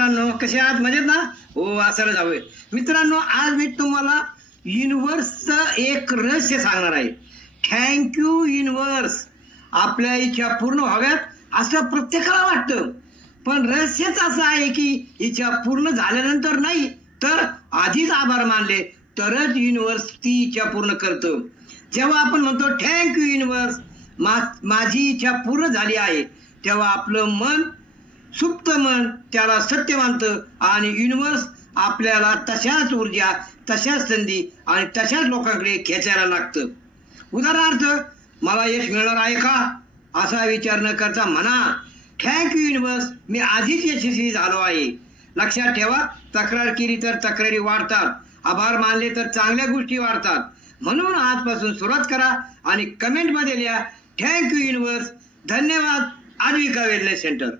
मित्रांनो, कसे आहात? मजेत ना? हो, असायला हवे. मित्रांनो, आज मी तुम्हाला युनिव्हर्सचं एक रहस्य सांगणार आहे. Thank you universe. आपल्या इच्छा पूर्ण व्हाव्यात असं प्रत्येकाला वाटतं, पण रहस्यच असं आहे की इच्छा पूर्ण झाल्यानंतर नाही तर आधीच आभार मानले तरच युनिव्हर्स ती इच्छा पूर्ण करतं. जेव्हा आपण म्हणतो थँक्यू युनिव्हर्स, माझी इच्छा पूर्ण झाली आहे, तेव्हा आपलं मन, सुप्त मन त्याला सत्य मानतं आणि युनिव्हर्स आपल्याला तशाच ऊर्जा, तशाच संधी आणि तशाच लोकांकडे खेचायला लागतं. उदाहरणार्थ, मला यश मिळणार आहे का असा विचार न करता म्हणा थँक्यू युनिव्हर्स, मी आधीच यशस्वी झालो आहे. लक्षात ठेवा, तक्रार केली तर तक्रारी वाढतात, आभार मानले तर चांगल्या गोष्टी वाढतात. म्हणून आजपासून सुरुवात करा आणि कमेंटमध्ये लिहा थँक्यू युनिव्हर्स. धन्यवाद. आजीविका वेलनेस सेंटर.